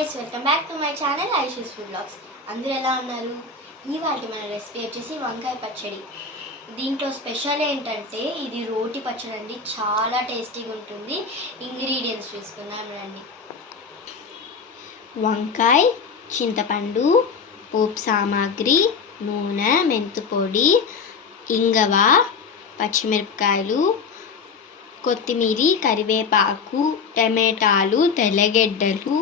Guys, welcome back to my channel Aishu's food blogs. అందరూ ఎలా ఉన్నారు? ఇవాళ మన రెసిపీ వచ్చేసి వంకాయ పచ్చడి. దీంట్లో స్పెషల్ ఏంటంటే ఇది రోటి పచ్చడి అండి. చాలా టేస్టీగా ఉంటుంది. ఇంగ్రీడియంట్స్ చూసుకుందాం రండి. వంకాయ, చింతపండు, పోపు సామాగ్రి, నూనె, మెంతుపొడి, ఇంగవ, పచ్చిమిరపకాయలు, కొత్తిమీర, కరివేపాకు, టమాటాలు, తెల్లగడ్డలు,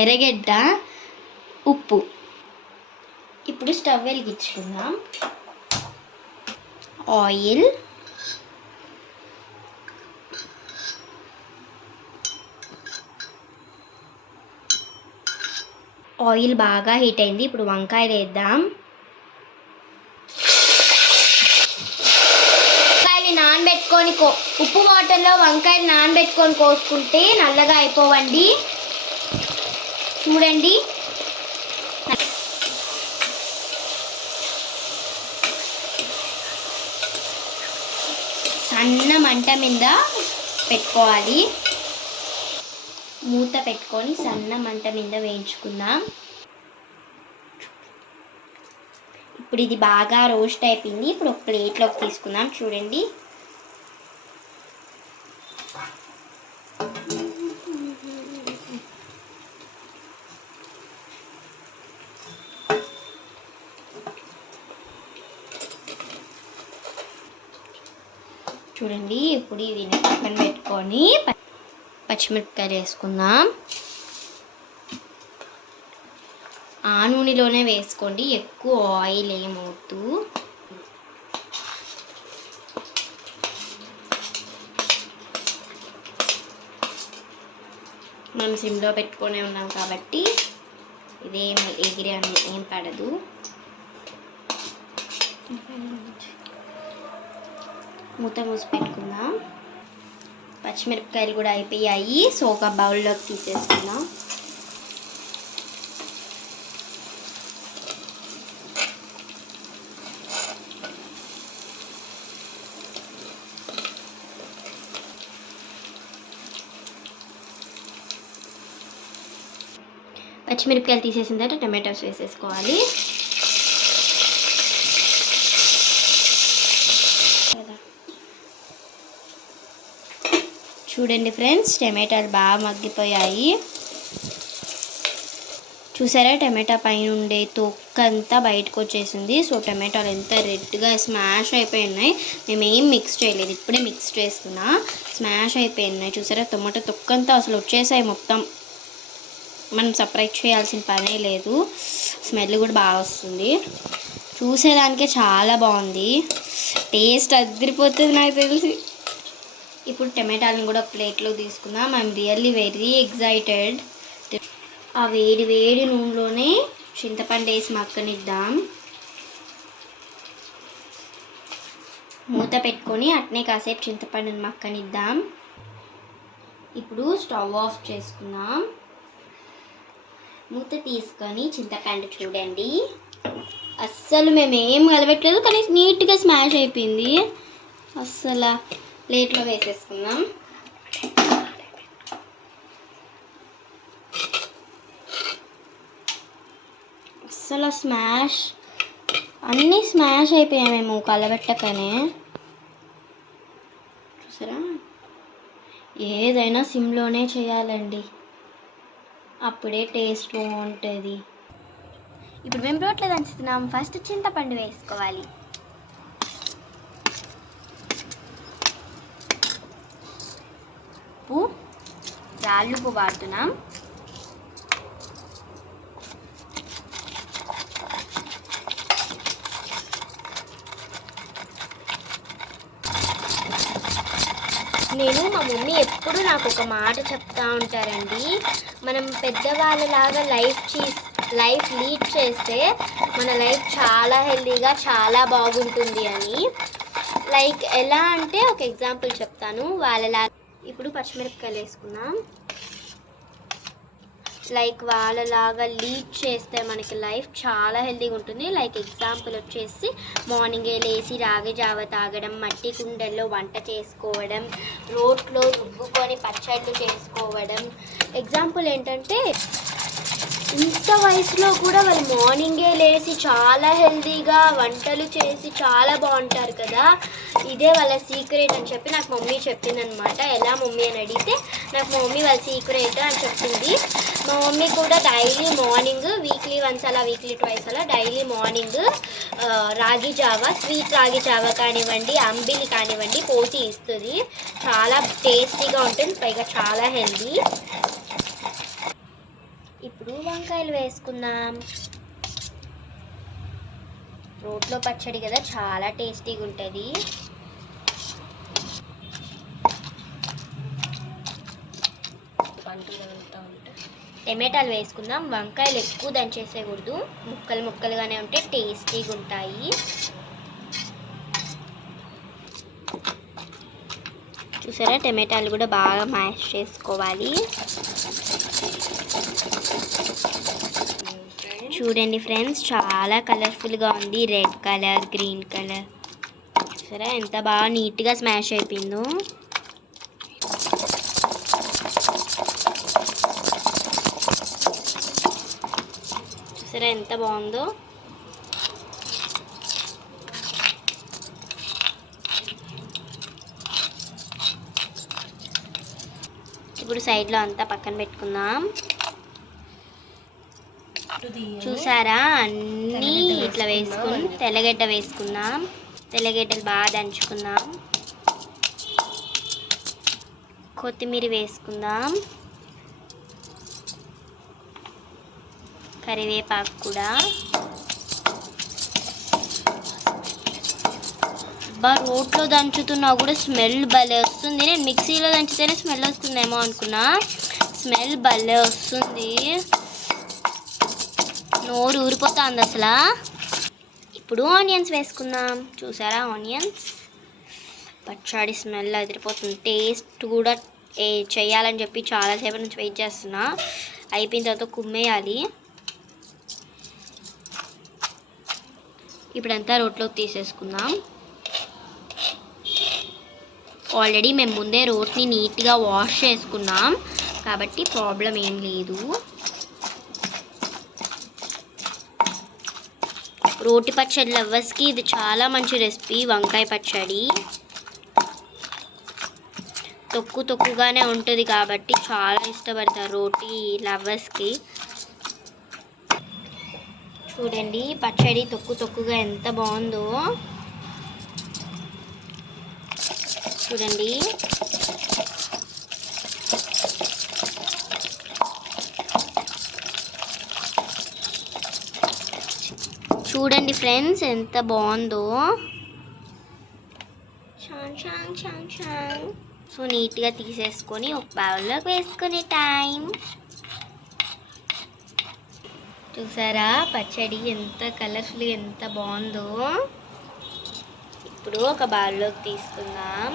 ఎర్రగడ్డ, ఉప్పు. ఇప్పుడు స్టవ్ వెలిగించుకుందాం. ఆయిల్, బాగా హీట్ అయింది. ఇప్పుడు వంకాయలు వేద్దాం. నానబెట్టుకొని ఉప్పు వాటర్లో వంకాయలు నానబెట్టుకొని కోసుకుంటే నల్లగా అయిపోవండి. చూడండి, సన్న మంట మీద పెట్టుకోవాలి. మూత పెట్టుకొని సన్న మంట మీద వేయించుకుందాం. ఇప్పుడు ఇది బాగా రోస్ట్ అయిపోయింది. ఇప్పుడు ఒక ప్లేట్లోకి తీసుకుందాం. చూడండి, ఇప్పుడు దీన్ని పక్కన పెట్టుకొని పచ్చిమిరపకాయలు వేసుకుందాం. ఆ నూనెలోనే వేసుకోండి, ఎక్కువ ఆయిల్ ఏమవుతూ. మనం సిమ్లో పెట్టుకునే ఉన్నాం కాబట్టి ఇదేం ఎగిరి ఏం పడదు. మూత మూసి పెట్టుకుందాం. పచ్చిమిరపకాయలు కూడా అయిపోయాయి. సో ఒక బౌల్లోకి తీసేసుకుందాం. పచ్చిమిరపకాయలు తీసేసిన తర్వాత టమాటోస్ వేసేసుకోవాలి. చూడండి ఫ్రెండ్స్, టమాటాలు బాగా మగ్గిపోయాయి. చూసారా, టమాటా పైన ఉండే తొక్కంతా బయటకు వచ్చేసింది. సో టమాటాలు ఎంత రెడ్గా స్మాష్ అయిపోయి ఉన్నాయి. మేము ఏం మిక్స్ చేయలేదు, ఇప్పుడే మిక్స్ చేస్తున్నా. స్మాష్ అయిపోయి ఉన్నాయి. చూసారా, టమాటా తొక్కంతా అసలు వచ్చేసాయి మొత్తం. మనం సపరేట్ చేయాల్సిన పనే లేదు. స్మెల్ కూడా బాగా వస్తుంది. చూసేదానికే చాలా బాగుంది. టేస్ట్ అదిరిపోతుంది నాకు తెలిసి. ఇప్పుడు టమాటాలను కూడా ప్లేట్లో తీసుకుందాం. I'm really very excited. ఆ వేడి వేడి నూనెలోనే చింతపండు వేసి మగ్గనిద్దాం. మూత పెట్టుకొని అట్నే కాసేపు చింతపండుని మగ్గనిద్దాం. ఇప్పుడు స్టవ్ ఆఫ్ చేసుకుందాం. మూత తీసుకొని చింతపండు చూడండి, అస్సలు మేము ఏం కలవట్లేదు కానీ నీట్గా స్మాష్ అయిపోయింది. అస్సలు ప్లేట్లో వేసేసుకుందాం. అస్సలు అన్నీ స్మాష్ అయిపోయాయి మేము కలబెట్టకనే. చూసారా, ఏదైనా సిమ్లోనే చేయాలండి, అప్పుడే టేస్ట్ బాగుంటుంది. ఇప్పుడు మేము రోట్లో దంచుతున్నాం. ఫస్ట్ చింతపండు వేసుకోవాలి. ఉప్పు, రాళ్ళుప్పు వాడుతున్నాం. నేను మా మమ్మీ ఎప్పుడు నాకు ఒక మాట చెప్తా ఉంటారండి, మనం పెద్దవాళ్ళలాగా లైఫ్ లీడ్ చేస్తే మన లైఫ్ చాలా హెల్తీగా చాలా బాగుంటుంది అని. లైక్ ఎలా అంటే ఒక ఎగ్జాంపుల్ చెప్తాను వాళ్ళలా. ఇప్పుడు పచ్చిమిరపకాయలు వేసుకుందాం. లైక్ వాళ్ళలాగా లీడ్ చేస్తే మనకి లైఫ్ చాలా హెల్తీగా ఉంటుంది. లైక్ ఎగ్జాంపుల్ వచ్చేసి మార్నింగే లేచి రాగి జావ తాగడం, మట్టి కుండల్లో వంట చేసుకోవడం, రోట్లో రుబ్బుకొని పచ్చళ్ళు చేసుకోవడం. ఎగ్జాంపుల్ ఏంటంటే ఇంత వయసులో కూడా వాళ్ళు మార్నింగే లేచి చాలా హెల్తీగా వంటలు చేసి చాలా బాగుంటారు కదా. ఇదే వాళ్ళ సీక్రెట్ అని చెప్పి నాకు మమ్మీ చెప్పింది అనమాట. ఎలా మమ్మీ అని అడిగితే నాకు మా మమ్మీ వాళ్ళ సీక్రెట్ అని చెప్పింది. మా మమ్మీ కూడా డైలీ మార్నింగ్ వీక్లీ వన్స్ అలా వీక్లీ ట్వైస్ అలా డైలీ మార్నింగ్ రాగి జావ, స్వీట్ రాగి జావ కానివ్వండి, అంబిలి కానివ్వండి పోసి ఇస్తుంది. చాలా టేస్టీగా ఉంటుంది, పైగా చాలా హెల్తీ. ఇప్పుడు వంకాయలు వేసుకుందాం. రోట్లో పచ్చడి కదా, చాలా టేస్టీగా ఉంటుంది. టమాటాలు వేసుకుందాం. వంకాయలు ఎక్కువ దంచేసేయకూడదు, ముక్కలు ముక్కలుగానే ఉంటే టేస్టీగా ఉంటాయి. చూసారా, టమాటాలు కూడా బాగా మ్యాష్ చేసుకోవాలి. చూడండి ఫ్రెండ్స్, చాలా కలర్ఫుల్గా ఉంది. Red colour, green colour. చూసారా ఎంత బాగా నీట్గా స్మాష్ అయిపోయిందో. చూసారా ఎంత బాగుందో. ఇప్పుడు సైడ్లో అంతా పక్కన పెట్టుకుందాం. చూసారా, అన్నీ ఇట్లా వేసుకుని తెల్లగడ్డ వేసుకుందాం. తెల్లగడ్డలు బాగా దంచుకుందాం. కొత్తిమీర వేసుకుందాం. కరివేపాకు కూడా. రోట్లో దంచుతున్నా కూడా స్మెల్ భలే వస్తుంది. నేను మిక్సీలో దంచితేనే స్మెల్ వస్తుందేమో అనుకున్నా, స్మెల్ భలే వస్తుంది. నోరు ఊరిపోతుంది అసలు. ఇప్పుడు ఆనియన్స్ వేసుకుందాం. చూసారా, ఆనియన్స్ పచ్చడి స్మెల్ అదిరిపోతుంది. టేస్ట్ కూడా చేయాలని చెప్పి చాలాసేపు నుంచి వెయిట్ చేస్తున్నా. అయిపోయిన తర్వాత కుమ్మేయాలి. ఇప్పుడంతా రోట్లోకి తీసేసుకుందాం. ఆల్రెడీ మేము ముందే రోట్ని నీట్గా వాష్ చేసుకున్నాం కాబట్టి ప్రాబ్లం ఏం లేదు. రోటి పచ్చడి లవర్స్కి ఇది చాలా మంచి రెసిపీ, వంకాయ పచ్చడి. తొక్కుగానే ఉంటుంది కాబట్టి చాలా ఇష్టపడతారు రోటి లవర్స్కి. చూడండి పచ్చడి తొక్కుగా ఎంత బాగుందో. చూడండి, చూడండి ఫ్రెండ్స్ ఎంత బాగుందో. సో నీట్గా తీసేసుకొని ఒక బౌల్లోకి వేసుకునే టైం. చూసారా పచ్చడి ఎంత కలర్ఫుల్, ఎంత బాగుందో. ఇప్పుడు ఒక బౌల్లోకి తీసుకుందాం.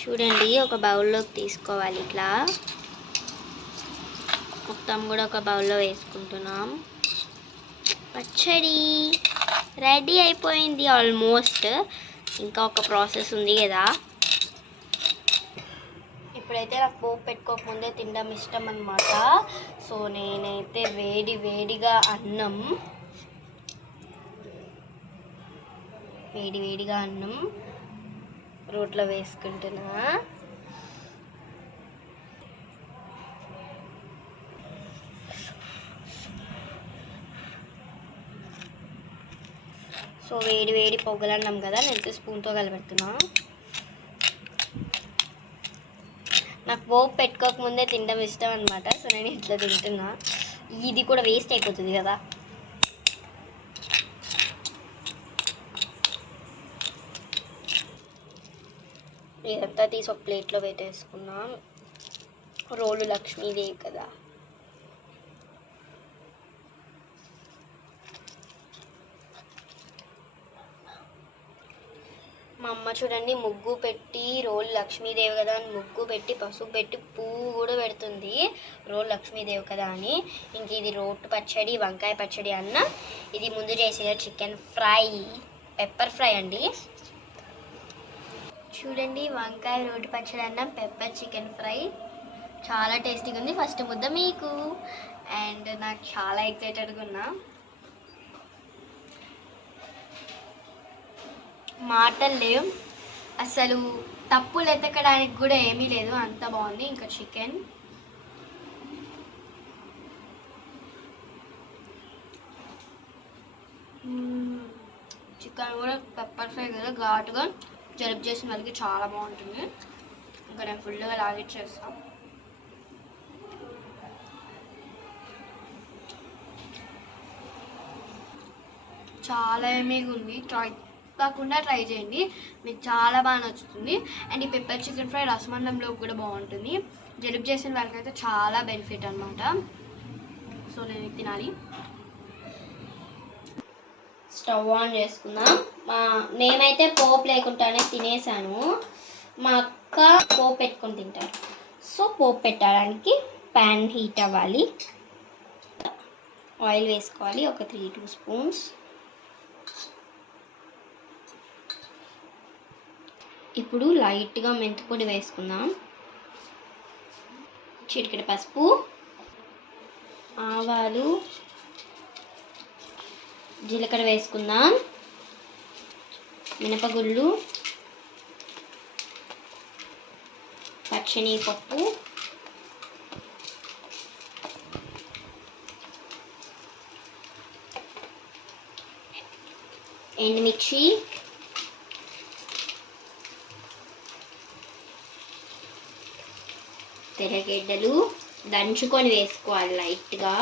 చూడండి, ఒక బౌల్లోకి తీసుకోవాలి. ఇట్లా మొత్తం కూడా ఒక బౌల్లో వేసుకుంటున్నాం. పచ్చడి రెడీ అయిపోయింది ఆల్మోస్ట్. ఇంకా ఒక ప్రాసెస్ ఉంది కదా. ఇప్పుడైతే నాకు పోపు పెట్టుకోకముందే తినడం ఇష్టం అన్నమాట. సో నేనైతే వేడిగా అన్నం రోట్లో వేసుకుంటున్నా. సో వేడి పొగలన్నాం కదా, నేను స్పూన్తో కలిపెడుతున్నా. నాకు పోపు పెట్టుకోకముందే తినడం ఇష్టం అనమాట. సో నేను ఇట్లా తింటున్నా. ఇది కూడా వేస్ట్ అయిపోతుంది కదా. ఇదంతా తీసి ఒక ప్లేట్లో పెట్టేసుకున్నాం. రోలు లక్ష్మీదేవి కదా. మా అమ్మ చూడండి ముగ్గు పెట్టి రోల్ లక్ష్మీదేవి కదా అని ముగ్గు పెట్టి పసుపు పెట్టి పువ్వు కూడా పెడుతుంది రోల్ లక్ష్మీదేవి కదా అని. ఇంక ఇది రోటు పచ్చడి వంకాయ పచ్చడి అన్న. ఇది ముందు చేసిన చికెన్ ఫ్రై పెప్పర్ ఫ్రై అండి. చూడండి వంకాయ రోటి పచ్చడి అన్నం పెప్పర్ చికెన్ ఫ్రై చాలా టేస్టీగా ఉంది. ఫస్ట్ ముద్ద మీకు. అండ్ నాకు చాలా ఎక్సైటెడ్గా ఉన్నా. మాటలు లేవు అసలు, తప్పులు ఎతకడానికి కూడా ఏమీ లేదు, అంత బాగుంది. ఇంకా చికెన్ కూడా పెప్పర్ ఫ్రై కదా ఘాటుగా జలుబు చేసిన వాళ్ళకి చాలా బాగుంటుంది. ఇంకా నేను ఫుల్గా లాగిచ్చేస్తాం. చాలా ఏమీగా ఉంది. తప్పకుండా ట్రై చేయండి, మీకు చాలా బాగా నచ్చుతుంది. అండ్ ఈ పెప్పర్ చికెన్ ఫ్రై రసమన్నంలో కూడా బాగుంటుంది. జలుబు చేసిన వాళ్ళకైతే చాలా బెనిఫిట్ అనమాట. సో నేను తినాలి. స్టవ్ ఆన్ చేసుకుందాం. మేమైతే పోపు లేకుండానే తినేసాను. మా అక్క పోపు పెట్టుకొని తింటారు. సో పోపు పెట్టడానికి ప్యాన్ హీట్ అవ్వాలి. ఆయిల్ వేసుకోవాలి, ఒక 3-2 స్పూన్స్. ఇప్పుడు లైట్గా మెంతిపొడి వేసుకుందాం. చిటికెడు పసుపు, ఆవాలు, జీలకర్ర వేసుకుందాం, మినపగుళ్ళు, పచ్చనిపప్పు, ఎండుమిర్చి, తెల్లగడ్డలు దంచుకొని వేసుకోవాలి లైట్గా.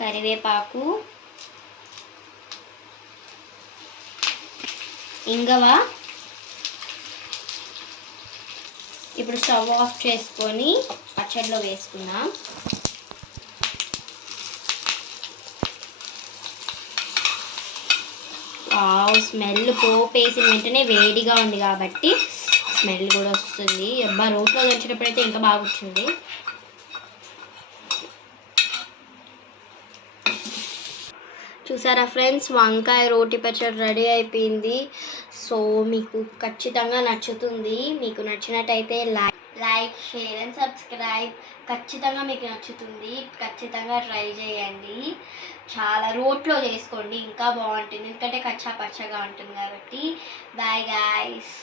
కరివేపాకు, ఇంగవ. ఇప్పుడు స్టవ్ ఆఫ్ చేసుకొని పచ్చడిలో వేసుకుందాం. స్మెల్ పోపు వేసిన వెంటనే వేడిగా ఉంది కాబట్టి స్మెల్ కూడా వస్తుంది. రోట్లో దంచేటప్పుడు అయితే ఇంకా బాగా వచ్చింది. చూసారా ఫ్రెండ్స్, వంకాయ రోటి పచ్చడి రెడీ అయిపోయింది. సో మీకు ఖచ్చితంగా నచ్చుతుంది. మీకు నచ్చినట్టయితే లైక్ షేర్ అండ్ సబ్స్క్రైబ్. ఖచ్చితంగా మీకు నచ్చుతుంది, ఖచ్చితంగా ట్రై చేయండి. చాలా రోట్లో చేసుకోండి, ఇంకా బాగుంటుంది. ఎందుకంటే కచ్చా పచ్చగా ఉంటుంది కాబట్టి. Bye guys.